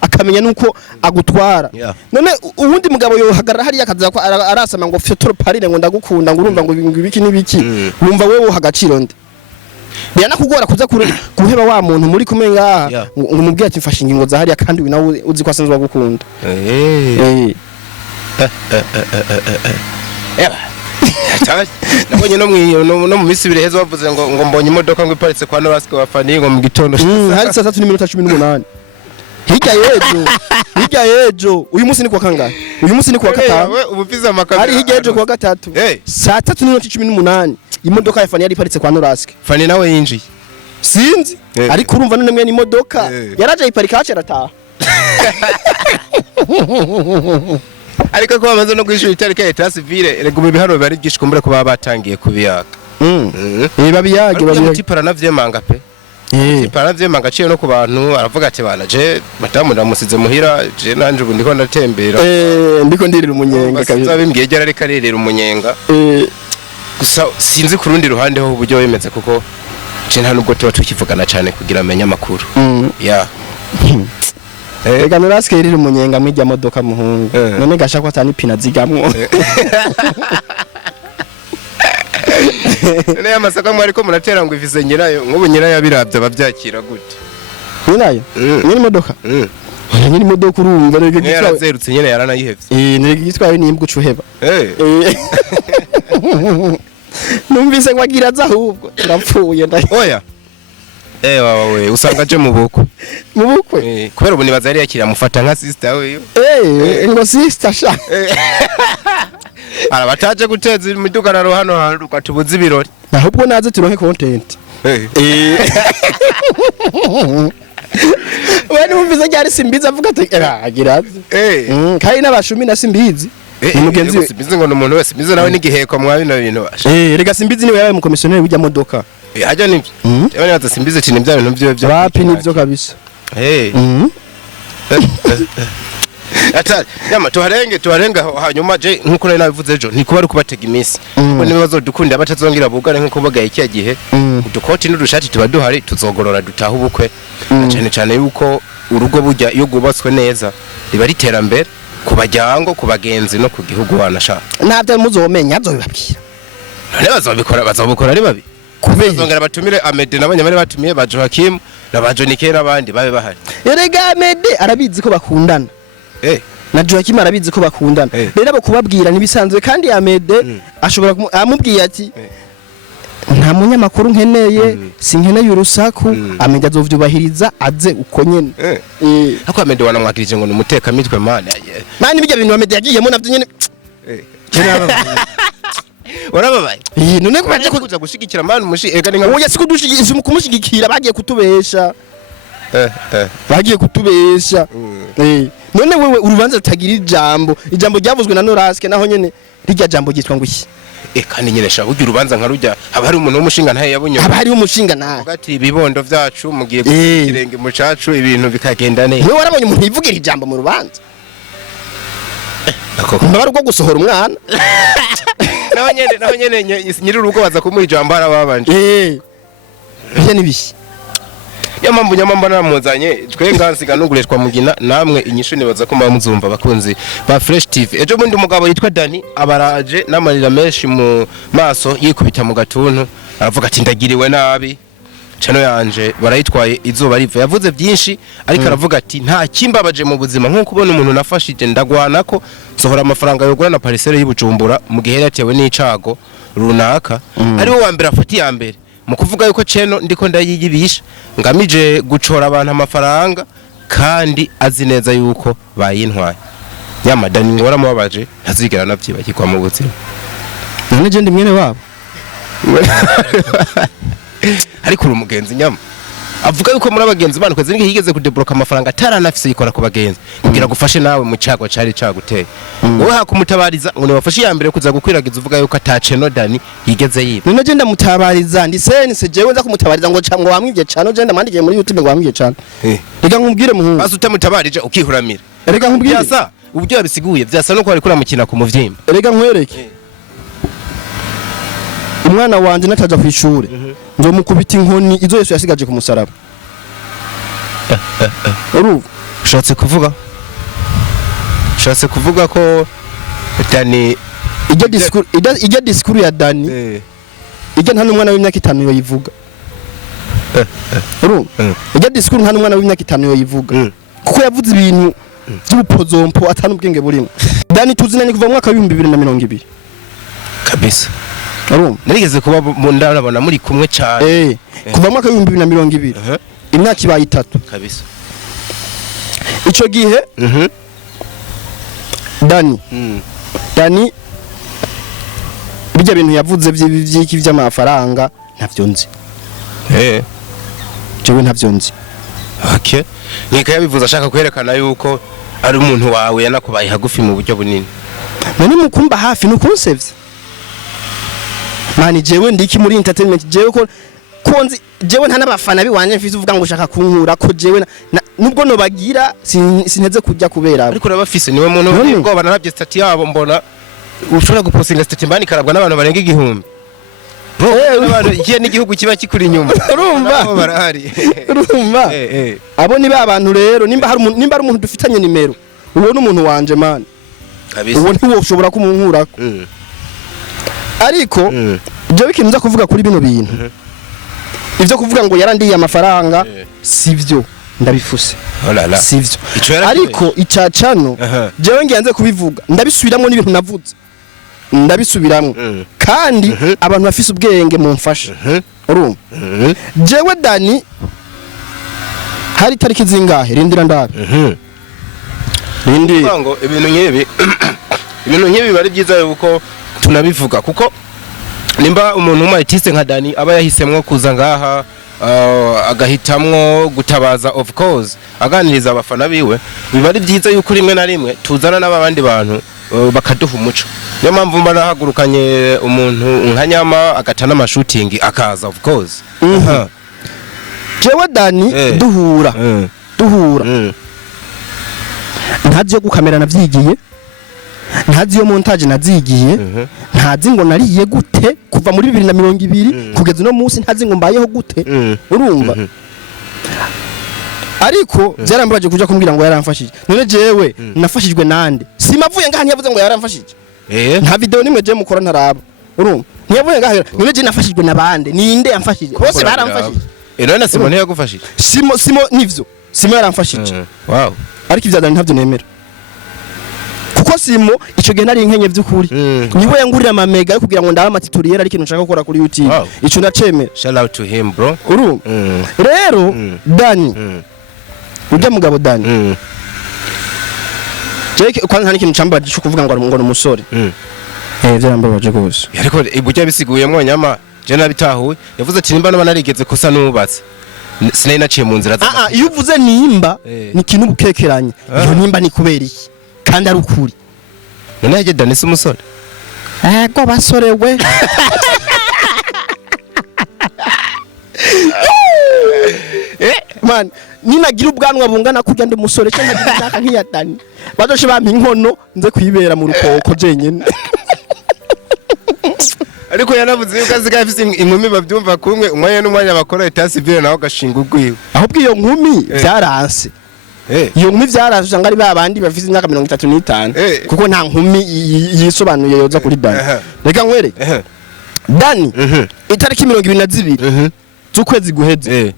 akamenya nuko agutwara none uwundi mugabo yohagarara hariya akaza ko arasama ngo fetoro parire ngo ndagukunda ngo urumva ngo ibiki n'ibiki wumva wewe hagaciro nde Biyana kugora kuza guheba wa muntu muri kumenga ngo mubwiye ati mfashe ingingo za hariya kandi nawe uzi ko asanzwe agukunda nabonye no mu bisi bireheza bavuze ngo mbonye imodoka ngo iparitse kwa Norasque wa Fanny ngo mu gitondo hari saa 3:18 hirya yejo uyu munsi ni kwa kangahe uyu munsi ni kwa gatanu ubufiza amakamera hari hirya yejo kwa gatatu saa 3:18 imodoka ya Fanny yari iparitse kwa Norasque Fanny nawe yinjiye sinzi ariko urumva none mwe ni imodoka yaraje iparika hace rataha ariko ko bamaze no kwishura itarike etat civil rego bibiharo bari gishikumbure ko baba batangiye kubiyaga babiyage mutipara navyemanga pe tipara navyemanga ciye no ku bantu aravuga ati bana je matamu ndamusize muhira je nanje ubu ndiko ndatembera ndiko ndirira umunyenga kabisa bimbwiye gera reka rerera umunyenga gusa sinzi ku rundi ruhande ho uburyo wemeze kuko je nta nubwo tuba tukivugana cyane kugira amenye amakuru Ega Norasque irira umunyenga mw'ijya modoka muhungu none gashaka atani pina zigamwo ne amasaka mwari ko muratera ngo ivize nyirayo nk'ubu nyirayo abiravye bavyakira gute nyirayo nyiri modoka nyiri modoka urumva rege gitwawe yarazerutse nyene yaranayihevye rege gitwawe nimbwa ucuheba numvise ngo agira za ahubwo turapfuye oya wawe usanga je mu bukwe kubera ubu nibaza yari yakira mufata nka sister weyo ngo sister sha arabataje guteza imidugararo hano hantu ukatubuza ibirori ahubwo naze turonke content we numvise ryari simbizi avuga ati agira kandi n'abashumi na simbizi umugenzi we simbizi ngo numuntu wese bize nawe n'igiheko mwa bino bintu rega simbizi niwe yabaye umukomisiyoneri w'ijya modoka hajya nibyo abana baza simbizi ati nibyo bintu byo rapi nibyo kabisa ata Nyama tuharenge hanyuma je nkuko nari nabivuze ejo ntikuba ari kubatega iminsi ngo nibazo dukunda abatazongera bugare nkuko bagaye iki gihe udukoti n'udushati tuba duhari tuzogorora dutaha ubukwe cyane cyane yuko urugo bujya iyo gubatswe neza riba riterambere kubajyango kubagenzi no ku gihugu wanashaka ntabyo muzomenya azobibabwira none bazobukora ari babi kubezongera batumire Amede nabanye bari batumiye ba Joachim na ba Jonike n'abandi babe bahari erega Amede arabizi ko bakundana na Joachim arabizi ko bakundana rero abo kubabwira nibisanzwe kandi Amede ashobora amubwiye ati nta munyamakuru nkeneye sinkeneye urusaku Amede azovyubahiriza aze uko nyene ako Amede wanamwakirije ngo numuteka mitwe mane bijya bintu Amede yagiyemo navyo nyene warababaye none kubaje kuza gushigikira mani mushi ega ninga oya sikudushigikira kumushigikira bagiye kutubesha bagiye kutubesha none wewe urubanza rutagira ijambo ryavuzwe na Norasque naho nyene rijya jambo gitwa ngo iki kandi nyene sha ugira urubanza nka rujya haba hari umuntu w'umushinga ntaye yabunye haba hari umushinga naye ugati ibibondo vyacu mugiye kirenge mu cacu ibintu bikagenda neza wewe warabonye umuntu yivugira ijambo mu rubanza ndabara uko gusohora umwana naho nyene nyiri urugo baza kumuha ijambo harababanje bya nibishi yamambu nyamamba namuzanye twe ngansiga nugureshwa mugina namwe inyishu nibaza ko muzumva bakunzi ba Fresh TV ejo bundi umugabo yitwa Dani abaraje n'amarira menshi mu maso yikubita mu gatuntu aravuga ati ndagiriwe nabi cano yanje barayitwaye izuba riva yavuze byinshi ariko aravuga ati nta kimbabaje mu buzima nko kubona umuntu nafashije ndagwana ko sohora amafaranga yogura na parcelle y'Ibujumbura mu gihe yatewe n'icago runaka ari wo wa mbere afati ya mbere mu kuvuga yuko ceno ndiko ndayiyibisha ngamije gucora abantu amafaranga kandi azi neza yuko bayintwaye Nyama Dani ngora mubabaje ntazigera navyibagirwa mu buzima none je ndi mwene wabo ariko uri umugenzi Nyama avuga yuko muri abagenzi bana kweze ngi higeze kudebloka amafaranga ataranafise yikora ku bagenzi kugira gufashe nawe mu cago cari caguteye wowe hakumutabariza ngo wafashe ya mbere kuza gukwiragiza uvuga yuko ataceno Dani yigeze yiba none je ndamutabariza ndise jewe nza kumutabariza ngo camwe wamwivye cano je ndamandikiye muri YouTube ngo wamwivye cano rega nkubwire muhungu azu utamutabarije ukihuramira rega nkubwire byasa uburyo yabisiguye byasa no ko ari kuramukina ku muvyimba rega nkwereke umwana wanje nataja ku ishure nzo mukubita inkoni izo Yesu yasigaje ku musaraba ushatse kuvuga ko Dani ijya diskuru ya Dani ijya nta n'umwana w'imyaka 5 yo yivuga ijya diskuru nta n'umwana w'imyaka 5 yo yivuga kuko yavuze ibintu by'ubupozompo atanu ubwenge burimo Dani tuzinanye kuva mu mwaka wa 2020 kabisa narigeze kuba ndarabona muri kumwe cyane kuva mu mwaka wa 2020 imyaka ibaye 3 kabisa ico gihe Dani bijya bintu yavuze by'iki by'amafaranga ntavyo nzi jewe ntavyo nzi okay nika yabivuza ashaka kwerekana yuko ari umuntu wawe yanakubaye hagufi mu buryo bunini none mukumba hafi nukunsevye mani jewe ndiki muri entertainment jewe ko konzi jewe nta nabafana biwanje mfite uvuga ngo ushaka kunkura ko jewe nubwo no bagira sineze kujya kubera ariko urabafise niwe muntu ubwo banarabye stat yabo mbona ushobora gupostinga stat mbani karabwa n'abantu barenga 1000 abantu ikiye n'igihugu kiba kikuri inyuma urumva barahari urumva abo ni ba bantu rero nimba hari umuntu dufitanye nimero uwo n'umuntu wanje man kabisa uwo ntiwo ushobora kumunkurako ariko je bikinza kuvuga kuri bino bintu ivyo kuvuga ngo yarandiye amafaranga sivyo ndabifuse sivyo ariko icacano jewe ngiyanze kubivuga ndabisubiramwe n'ibintu navuze ndabisubiramwe kandi abantu bafise ubwenge mu mfasha urumva jewe Dani hari tariki zingahe rindira ndabe ngo ibintu nk'ibi bari byiza yuko tunabivuga kuko nimba umuntu w'umartiste nka Dani aba yahisemwe kuza ngaha agahitamwo gutabaza of course aganiriza abafana biwe biba ari byiza yuko rimwe na rimwe tuzana n'abandi bantu bakaduha umuco niyo mpamvu mba nahagurukanye umuntu nka Nyama agatana amashutingi akaza of course jewe Dani duhura ntazi yo gukamera navyigiye ntazi yo montage nazigiye ntazi ngo nariye gute kuva muri 2020 kugeza no munsi ntazi ngo mbayeho gute urumva ariko byarambaje kuja kumbwira ngo yaramfashije none jewe nafashijwe nande simavuye ngaha ntiyavuze ngo yaramfashije nta video nimwe je mukora ntaraba urumva ntiyavuye ngaha none je nafashijwe nabande ninde yamfashije bose baramfashije none Simone yagufashije Simo nivyo Simo yaramfashije wow ariko ivya Dani ntavyo nemera kuko Simo ico gihe nari inkenye vy'ukuri niwe yangurira amamega yo kugira ngo ndabe amatutorial ari ikintu nshaka gukora kuri YouTube ico ndacemera shout out to him bro rero Dani ujya mugabo Dani Jake kwanza nta ikintu camba cyo kuvuga ngo ngo umusore byarambabaje gose ariko ibujya bisiguyemo Nyama je nabitahuye yavuze ati nimba naba narigeze kosa nubatse sinari naciye mu nzira iyo uvuze nimba ni kintu bukekeranye iyo nimba ni kubera iki kandi ari ukuri none yaje Dani se umusore ko basore we man ninagira ubwanwa bungana kurya ndi musore cyangwa naka nkiya Dani badoshe bampa inkono nze kwibera mu rukoko jenyene ariko yanavuze yuko azigaye afise inkumi bavyumva kumwe umwanya n'umwanya bakora eta Sivyo naho gashinga ugwiwe ahubwo iyo nkumi byaranse iyo nkumi byaranse usanga ari babandi bafise imyaka 35 kuko nta nkumi yisobanuye yoza kuri Dani reka nkwere Dani itariki 22 z'ukwezi guheze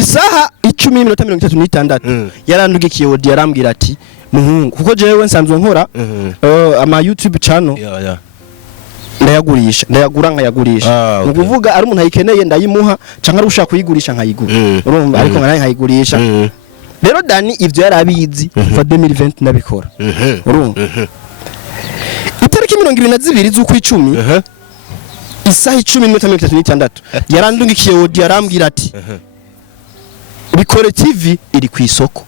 isaha 10:36 yarandugikiye wodi yarambwira ati muhungu kuko jewe nsanzwe nkora ama YouTube channel ndayagura nkayagurisha nukuvuga ari umuntu ayikeneye ndayimuha canka ari ushaka kuyigurisha nkayigura urumva ariko nkanaye nkayigurisha rero Dani ivyo yarabizi kuva 2020 nabikora urumva itariki 22 z'ukwicumi isaha 10:36 yarandungikiye wodi yarambwira ati Bikore TV iri ku isoko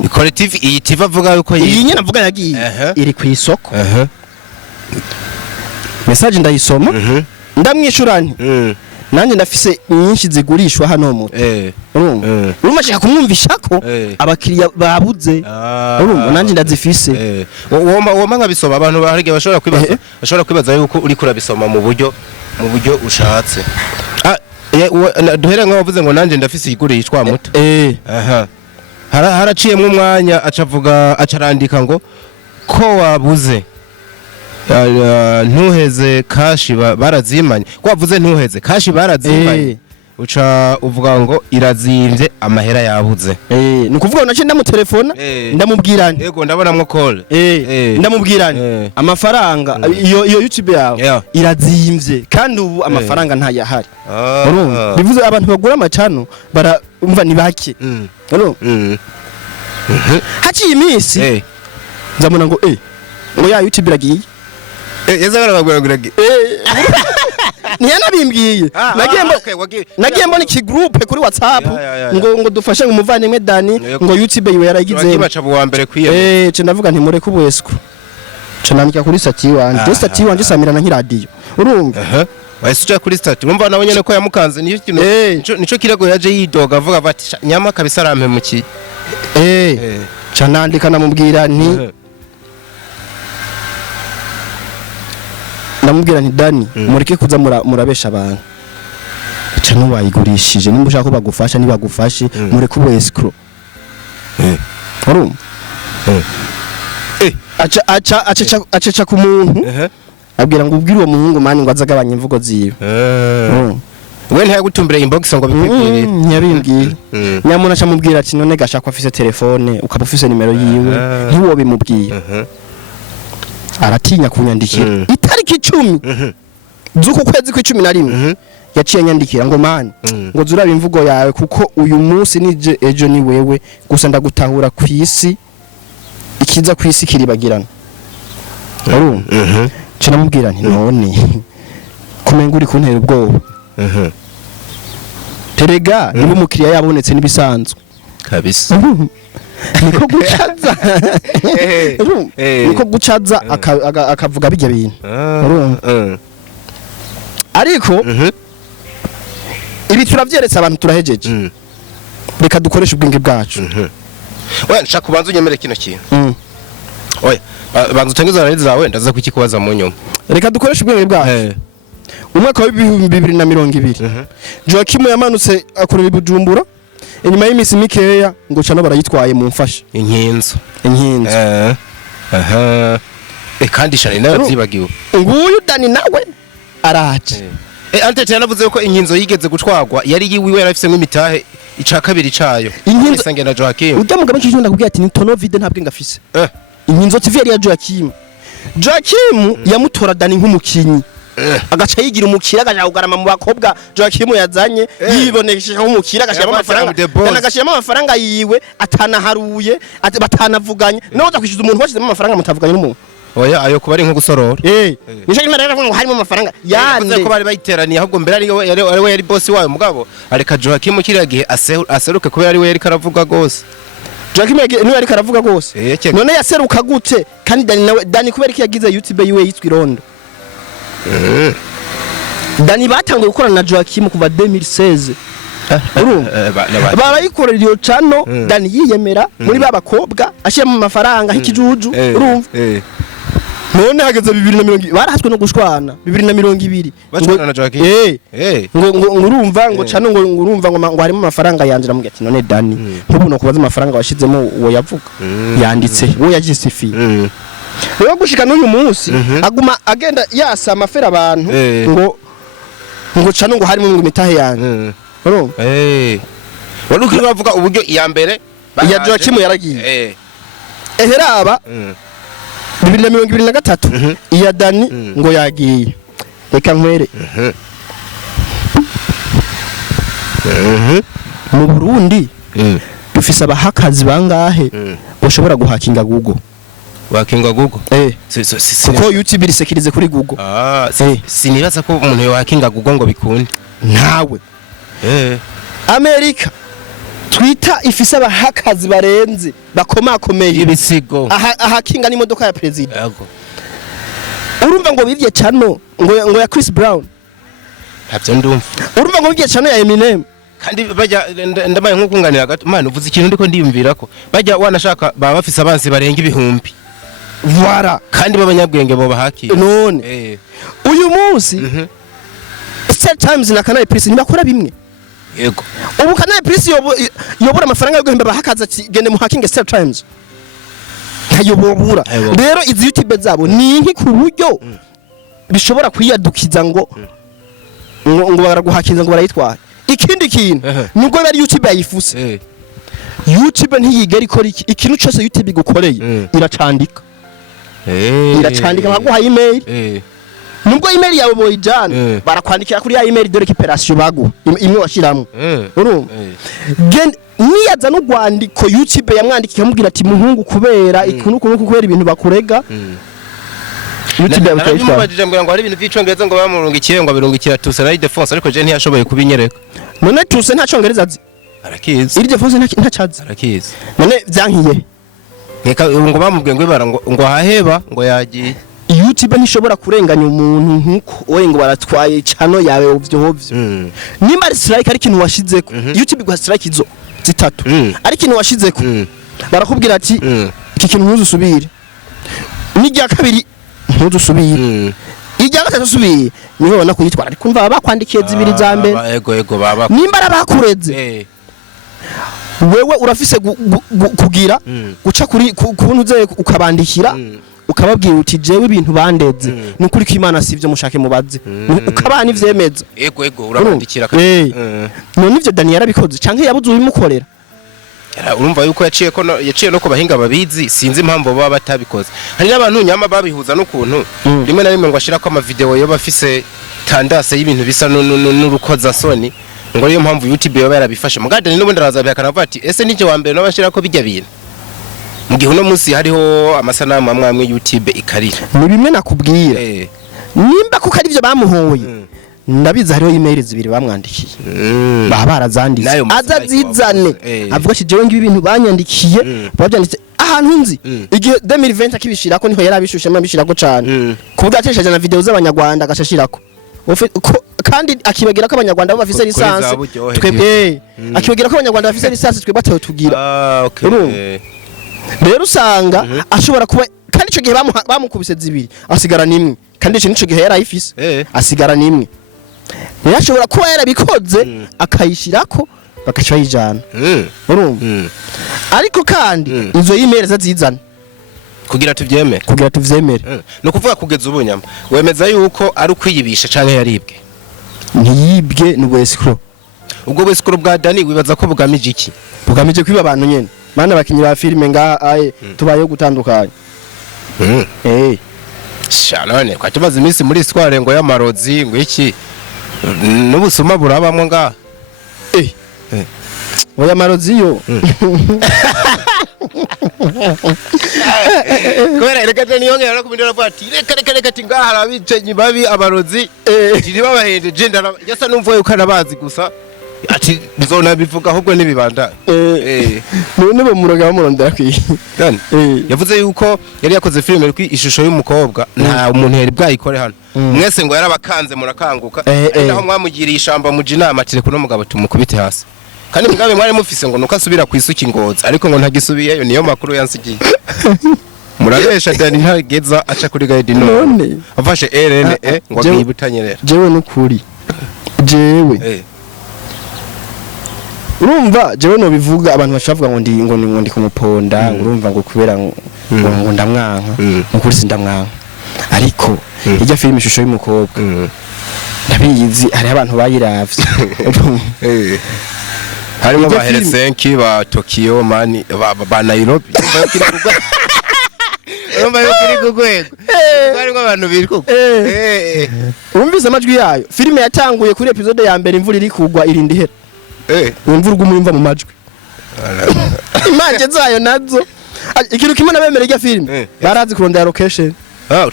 Bikore TV iyi TV avuga yuko iyi nyene avuga yagiye iri ku isoko message ndayisoma ndamwishurani nanje ndafise nyinshi zigurishwa hano mu urumva shaka kumwumvisha ko abakiriya babuze urumva nanje ndazifise woma nkabisoma abantu baharige bashobora kwibaza yuko uri kurabisoma mu buryo ushatse duhere nk'abavuze ngo nanje ndafise igurishwa muto haraciyemwe umwanya acarandika ngo ko wabuze ntuheze kashi barazimanye ko wavuze ntuheze kashi barazimanye uca uvuga ngo irazimvye amahera yabuze nukuvuga nace ndamutelefona ndamubwirane yego ndabonamwo call ndamubwirane amafaranga iyo YouTube yawe irazimvye kandi ubu amafaranga ntayahari urumva bivuze abantu bagura amacano barumva ni bake urumva haciye iminsi nzamuna ngo ngo ya YouTube iragiye yazagaraguraguragiye ntiyanabimbwiye nagiye mbona iki groupe kuri WhatsApp ngo dufashe umuvandimwe Dani ngo YouTube yiwe yaragize baca buwa mbere kwiye ce ndavuga nti mureke ubwesku ce nandika kuri stati wanje samirana nk'iradio urumva wasuja kuri stati umva nawe nyene ko yamukanze niyo kintu nico kirego yaje yidoga avuga bati Nyama kabisa arampemukiye ce nandika namubwira nti ndamubwira nti Dani mureke kuza murabesha abantu cyane wayigurishije nimba ushaka ko bagufasha nibagufashe mureke ubwescro urumva aca ku muntu abwira ngo ubwire uwo muhungu mani ngo azagabanya imvugo ziwe we ntayagutumbira inbox ngo bipipire nyabimbwiye nyamuna aca mubwira ati none gashaka afise telefone ukaba ufise nimero yiwe ntiwo bimubwiye aratinya kunyandikira itariki 10 zuko kwezi kwa 11 yaciye nyandikira ngo mani ngo zuraba imvugo yawe kuko uyu munsi nije ejo ni wewe gusa ndagutahura kwisi ikiza kwisi kiribagirana cyo namubwira nti none kumenga uri kuntera ubwoba terega niba umukiriya yabonetse nibisanzwe kabisa niko gucaza niko gucaza akavuga bijya bintu ariko ibi turavyeretse abantu turahejeje reka dukoresha ubwenge bwacu oya nshaka kubanza unyemere kino kintu oya banza utangiza rero zawe ndaza kukikubaza mu nyuma reka dukoresha ubwenge bwacu umwaka wa 2020 Joachim yamanutse akorera Bujumbura inyuma y'imisi mikeya ngo cano barayitwaye mu mfasha inkinzo kandi shani nawe byibagiwe nguyu Dani nawe araje Antete yanavuze ko inkinzo yigeze gutwagwa yari yiwiwe yarafise nk'imitahe ica kabiri cayo inkinzo sange na Joachim ujya mugabo cyo ndakubwira ati ni tono vide ntabwe ngafise inkinzo TV yari ya Joachim yamutora Dani nk'umukinyi agaca yigira umukira agaja kugarama mu bakobwa Joachim yazanye yibonekesha nk'umukira agashiramo amafaranga agashiramo amafaranga yiwe atanaharuye batanavuganye no uza kwishyuza umuntu washizemo amafaranga mutavuganye n'umuntu oya ayo kuba ari nko gusorora nisho kimwe rero ngo harimo amafaranga yande ko bari bayiteraniye ahubwo mbere ari we yari boss wayo mugabo areka Joachim kiriya gihe aseruke kubera ari we yari karavuga gose Joachim niwe yari karavuga gose none yaseruka gute kandi Dani kubera iki yagize YouTube yiwe yitwa Irondo Dani batanguye gukorana na Joachim kuva 2016 barayikorera iyo cano Dani yiyemera muri babakobwa ashiyemo amafaranga h'ikijuju urumva none hageze 2020 barahatswe no gushwana 2020 bacwana na Joachim ngo urumva ngo cano ngo urumva ngo harimo amafaranga yanjira mu gati none Dani nkubu no kubaza amafaranga washizemo uwo yavuga yanditse wo yagisifiye rero gushika n'uyu munsi aguma agenda yasa amafera abantu ngo cano ngo harimo ngo imitahe yanjye wari ukiri bavuga uburyo iya mbere ya Joachim yaragiye eheraba 2023 iya Dani ngo yagiye reka nkwere mu Burundi dufise abahakazi bangahe bashobora guhakinga Google wakinga Google kuko YouTube irisekirize kuri Google sinibaza ko umuntu yohakinga Google ngo bikunde ntawe Amerika twita ifise abahakazi barenze bakomakomeye ibisigo ahakinga n'imodoka ya president urumva ngo bivye cano ngo ya Chris Brown havyo ndumva urumva ngo bivye cano ya Eminem kandi bajya ndamaye nko kunganira gato man uvuze ikintu ndiko ndiyumvira ko bajya wanashaka baba bafise abansi barenga ibihumbi Voilà kandi babanyabwenge bo bahaki none uyu munsi Star Times na Canal Plus ntibakora bimwe yego ubu Canal Plus yobora amafaranga yo guhemba bahakaza gende mu hacking Star Times ntayobora rero izi YouTube zabo ni nki ku buryo bishobora kwiyadukiza ngo baraguhakiza ngo barayitwara ikindi kintu nubwo bari YouTube yayifuse YouTube ntiyigera ikora ikintu cyose YouTube igukoreye iracandika iracandika nkaguha email nubwo email yawe boyijana barakwandikira kuri ya email de récupération bagu imwe washiramo urumva niyaza no gwandiko YouTube yamwandikira amubwira ati muhungu kubera ikintu kubera ibintu bakurega YouTube yabikora mubajije ngo hari ibintu by'icongereza ngo bamurungikiye ngo birungikira tuse na defense ariko je ntiyashoboye kubinyereka none tuse nta congereza azi arakizi iri defense nta chazi arakizi none byankiye nkeka ngo bamubwiye ngo ibara ngo haheba ngo yagiye YouTube ntishobora kurenganya umuntu nkuko we ngo baratwaye cano yawe ovyo nimba ari strike ari ikintu washizeko YouTube gwa strike izo zitatu ari ikintu washizeko barakubwira ati iki kintu ntuzusubire n'ijya kabiri ntuzusubire ijya gatatu subire niho ubona kuyitwara ariko umva bakwandikiye zibiri za mbere yego baba nimba arabakureze wewe urafise kugira guca kuri kuntu ze ukabandikira ukababwira uti jewe ibintu bandeze nukuri ko Imana sivyo mushake mubaze ukabana ivyemeza yego urabandikira none ivyo Dani yarabikoze canke yabuze ubimukorera urumva yuko yaciye no kubahinga babizi sinzi impamvu baba batabikoze hari n'abantu nyama babihuza n'ukuntu rimwe na rimwe ngo ashira ko ama video yo bafise Ndanse y'ibintu bisa n'urukoza soni ngo niyo mpamvu YouTube yoba yarabifashe mugade n'ubundi arazabe akanavuga ati ese nije wa mbere n'abashira ko bijya bintu mu gihe uno munsi hariho amasanamu amwe YouTube ikarira ni bimwe nakubwira nimba kuko ari byo bamuhoye ndabizi hariho email zibiri bamwandikiye baba barazanditse azazizane avuga ati jewe ngibi ibintu banyandikiye babyanditse ahantu nzi igihe 2020 akibishirako niho yarabishushe mabishirako cyane kuvuga ateshaje na video z'abanyarwanda agashashirako kandi akibagira ko abanyarwanda bo bafise lisansi twebwe akibagira ko abanyarwanda bafise lisansi twebwe atayo tugira rero usanga ashobora kuba kandi ico gihe bamukubise zibiri asigara nimwe kandi ico nico gihe yarayifise asigara nimwe yashobora kuba yarabikoze akayishirako bakaca yijana urumva ariko kandi izo email zazizana kugira tuvyemere no kuvuga kugeza ubunyama wemeza yuko ari ukwiyibisha canke yaribwe ntiyibwe n'ubwo escro ubwo bwescro bwa Dani wibaza ko bugamije iki bugamije kwiba abantu nyene mana bakinyi ba filime nga aye tubaye gutandukanye shanone kwa tubaza iminsi muri histoire ngo y'amarozi ngo iki n'ubusuma burabamwe nga oya marozi yo kubera reka niyongera no kumindira bati reka tinga harabicenyi babi abarozi tiri babahende genda yasa numvuye ukanabazi gusa ati nzona bivuga ahubwo nibibanda none bo muroga bamurondera kwi yani yavuze yuko yari yakoze filime kwi ishusho y'umukobwa nta umuntu yari bwayikore hano mwese ngo yarabakanze murakanguka naho mwamugiriye ishamba muji inama ati reka no mugabo tumukubite hasi kandi mugabe mwari mufise ngo nuko asubira kwisuka ingozi ariko ngo ntagisubiyeyo niyo makuru yansigiye murabesha Dani ntageza aca kuri guide none afashe RNE ngo agibutanyerera jewe n'ukuri jewe urumva jewe no bivuga abantu bashavuga ngo ndi kumuponda urumva ngo kubera ngo ndamwanka n'ukuri sindamwanka ariko ijya filime ishusho y'umukobwa ndabizi hari abantu bayiravye harimo ba Helsinki ba Tokyo mani ba Nairobi urumva yo kiri kugwego harimo abantu biri kuko umvise amajwi yayo filime yatanguye kuri episode ya mbere imvura iri kugwa irindi hera imvura umva mu majwi imanje zayo nazo ikintu kimwe nabemere ijya filime barazi kurondera location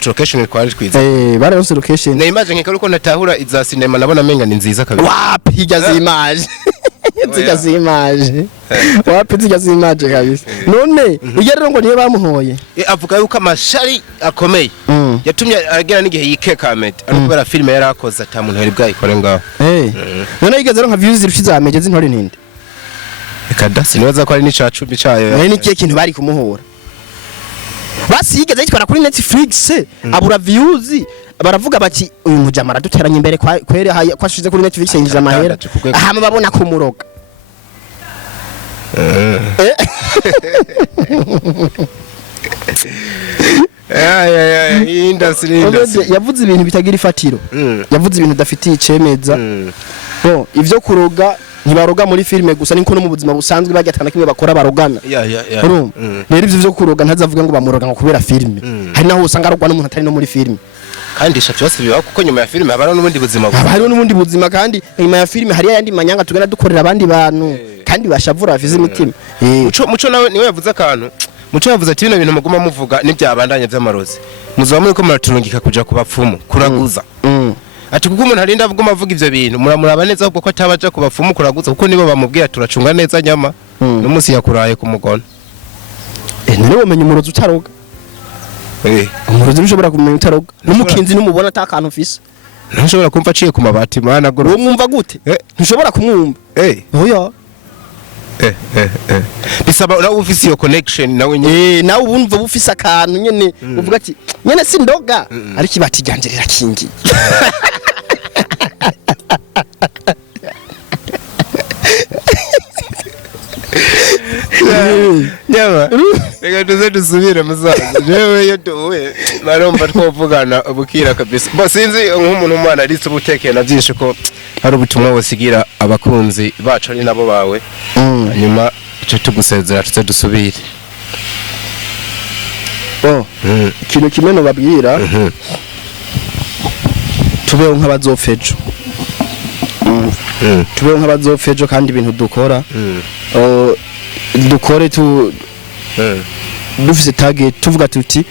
location kwari twiza bararonse location na image nkeka uko natahura iza cinema nabona menga ni nziza kabisa wapi ijya zimage wapi zimage kabisa none ujya rero ngo niyo bamuhoye avuga yuko amashari akomeye yatumye agera n'igihe yikekamete ariko filime yarakoze ata muntu yari bwayikore ngaho none yigeze nka views zirushiza amege z'intore ntinde kadasi nibaza ko ari n'icacumi cayo none nikiye kintu bari kumuhora basi yigeze yitwara kuri Netflix abura views baravuga bati uyu mujamara duteranye imbere kwere kwashize kuri Netflix yinjiza amahera ahama babona kumuroga yavuze ibintu bitagira ifatiro yavuze ibintu dafitiye icemeza ivyo kuroga ntibaroga muri filime gusa niko no mu buzima busanzwe bagatana kimwe bakora barogana rero ivyo kuroga ntazavuga ngo bamuroga ngo kubera filime hari naho usanga arogwa n'umuntu atari no muri filime kandi isha cyose bibaho kuko nyuma ya filime habara n'ubundi buzima hariho n'ubundi buzima kandi nyuma ya filime hari yandi manyanga tugana dukorera abandi bantu kandi bashavura bafize imitima muco nawe niwe yavuze akantu muco yavuze ati bino bintu muguma muvuga n'ibyabandanye by'amarozi muzaba muri ko muraturungika kuja kubapfumu kuraguza ati kuko umuntu arinda avuga avuga ivyo bintu muramuraba neza ahubwo ko atabaja kubapfumu kuraguza kuko nibo bamubwira turacunga neza Nyama n'umunsi yakuraye ku mugono none womenye umurozi utaroga umurozi ushobora kumenya utaroga n'umukinzi n'umubona atakantu ufise ntushobora kumva aciye ku mabati mana goro wo mwumva gute ntushobora kumwumva oya bisaba nawe ufise iyo connection nawe nyene nawe ubumva bufise akantu nyene uvuga ati nyene sindoga ariko ibati ryanjye rirakingiye Nyama reka tuze dusubire musaza jewe yo dowe naromba twovugana ubukira kabisa basinzi nk'umuntu umwana ari ubutekeye na byinshi ko hari ubutumwa bosigira abakunzi bacu ari nabo bawe hanyuma icyo tugusezera tuze dusubire ikintu kimwe no babwira tubeho nk'abazofejo tubeho nk'abazofejo kandi ibintu dukora dukore dufise target tuvuga tuti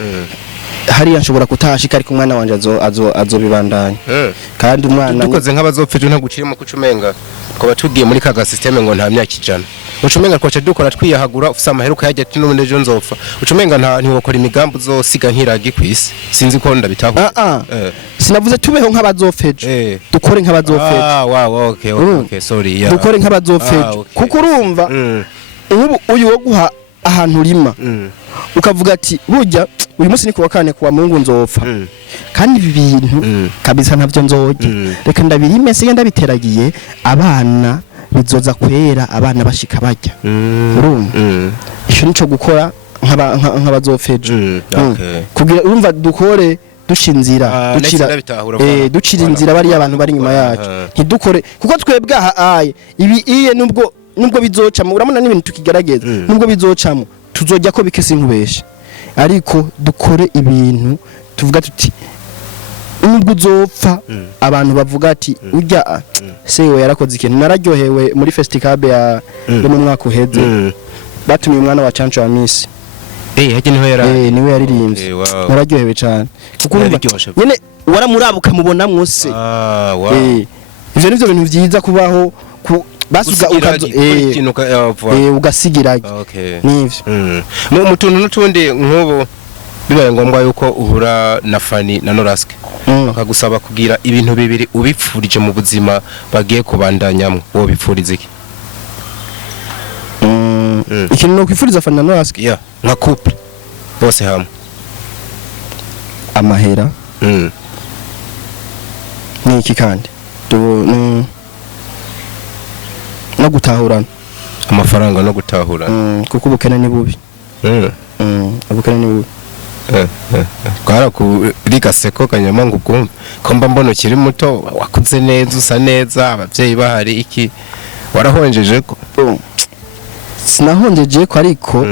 hariya nshobora kutahashika ariko umwana wanje azobibandanya kandi umwana dukoze nk'abazopfeje nta gucirimo kucumenga twaba tugiye muri kaga system ngo nta myaka ijana ucumenga twaca dukora twiyahagura ufise amaheruka yajya ati n'ubundi ejo nzopfa ucumenga nta ntiwokora imigambi uzosiga nkiragi kwisi sinzi ko ndabitaho sinavuze tubeho nk'abazopfeje dukore nk'abazopfeje wow okay sorry yeah dukore nk'abazopfeje kuko urumva ubu uyu wo guha ahantu rima ukavuga ati burya uyu munsi ni kuwa kane kuwa Mungu nzopfa kandi ibi bintu kabisa ntavyo nzoje reka ndabirime se ndabiteragiye abana bizoza kwera abana bashika bajya urumva isho nico gukora nk'abazopfeje kugira urumva dukore dushinzira ducira inzira bari abantu bari nyuma yacu ntidukore kuko twebwe ahaye ibi iye nubwo bizocamo uramuna n'ibintu tukigerageza nubwo bizocamo tuzojya ko bikese inkubesha ariko dukore ibintu tuvuga tuti nubwo uzopfa abantu bavuga ati ujya sewe yarakoze ikintu nararyohewe muri festival ya mu mwaka uheze batumiye umwana wa Chancho wa Miss haje niwe yaririmbye nararyohewe cyane kuko nyene waramurabuka mubona mwose ivyo nivyo bintu vyiza kubaho basuga ugasigirage nivyo mu tuntu n'utundi nk'ubu bibaye ngombwa yuko uhura na Fanny na Norasque bakagusaba kugira ibintu bibiri ubipfurije mu buzima bagiye kubandanyamwe wo bipfuriza iki ikintu no kwifuriza Fanny na Norasque nka couple bose hamwe amahera ni iki kandi no gutahurana amafaranga no gutahurana kuko ubukene ni bubi ubukene ni bubi kwara kuri gaseko kanyama ngo ubwumve ko mba mbona ukiri muto wakuze neza usa neza abavyeyi bahari iki warahonjeje ko sinahonjeje ko ariko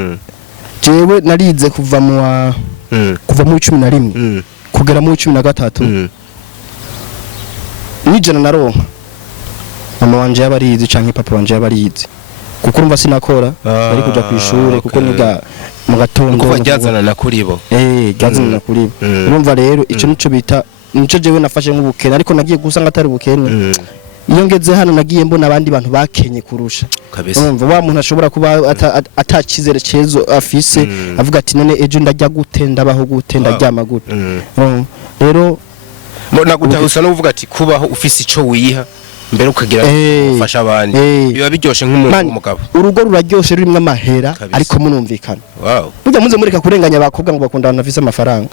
jewe narize kuva mu 11 kugera mu 13 nijana naronka mama wanje yabarizi canke papa wanje yabarizi kuko urumva sinakora bari kuja kwishuri kuko niga mu gatondo kuva ryazana na kuribo ryazana na kuribo urumva rero ico nico bita nico jewe nafashe nk'ubukene ariko nagiye gusanga atari ubukene iyo ngeze hano nagiye mbona abandi bantu bakenye kurusha urumva wa muntu ashobora kuba atacizere cezo afise avuga ati none ejo ndajya gute ndabaho gute ndaryama gute rero nagutahusa no uvuga ati kubaho ufise ico wiha mbere ukagira ufasha abandi biba biryoshe nk'umuntu w'umugabo urugo ruraryoshe rurimo amahera ariko munumvikana burya muze mureka kurenganya abakobwa ngo bakunda abantu bafise amafaranga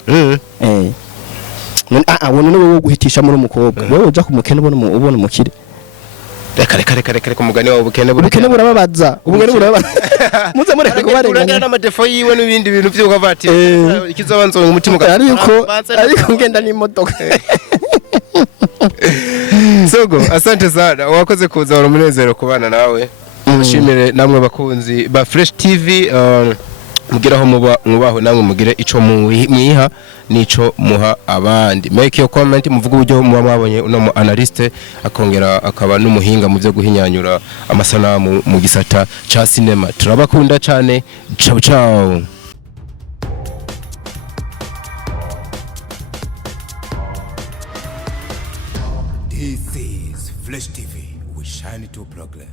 wowe wo guhitisha muri umukobwa wowe uja kumukene ubona umukire reka kumugani wawe ubukene burababaza ubukene burababaza muze mureka kubarenganya n'amadefo yiwe n'ibindi bintu by'uko avati ikizabanzo mu mutima ariko ngenda n'imodoka Sogo asante sana wakoze kuza wari umunezero kubana nawe mushimire namwe bakunzi ba Fresh TV mugiraho mubaho namwe mugire ico mwiha nico muha abandi make your comment muvuga uburyo muba mwabonye uno mu analyst akongera akaba n'umuhinga mu byo guhinyanyura amasanamu mu gisata ca cinema turabakunda cyane ciao This is Flash TV. We shine to progress.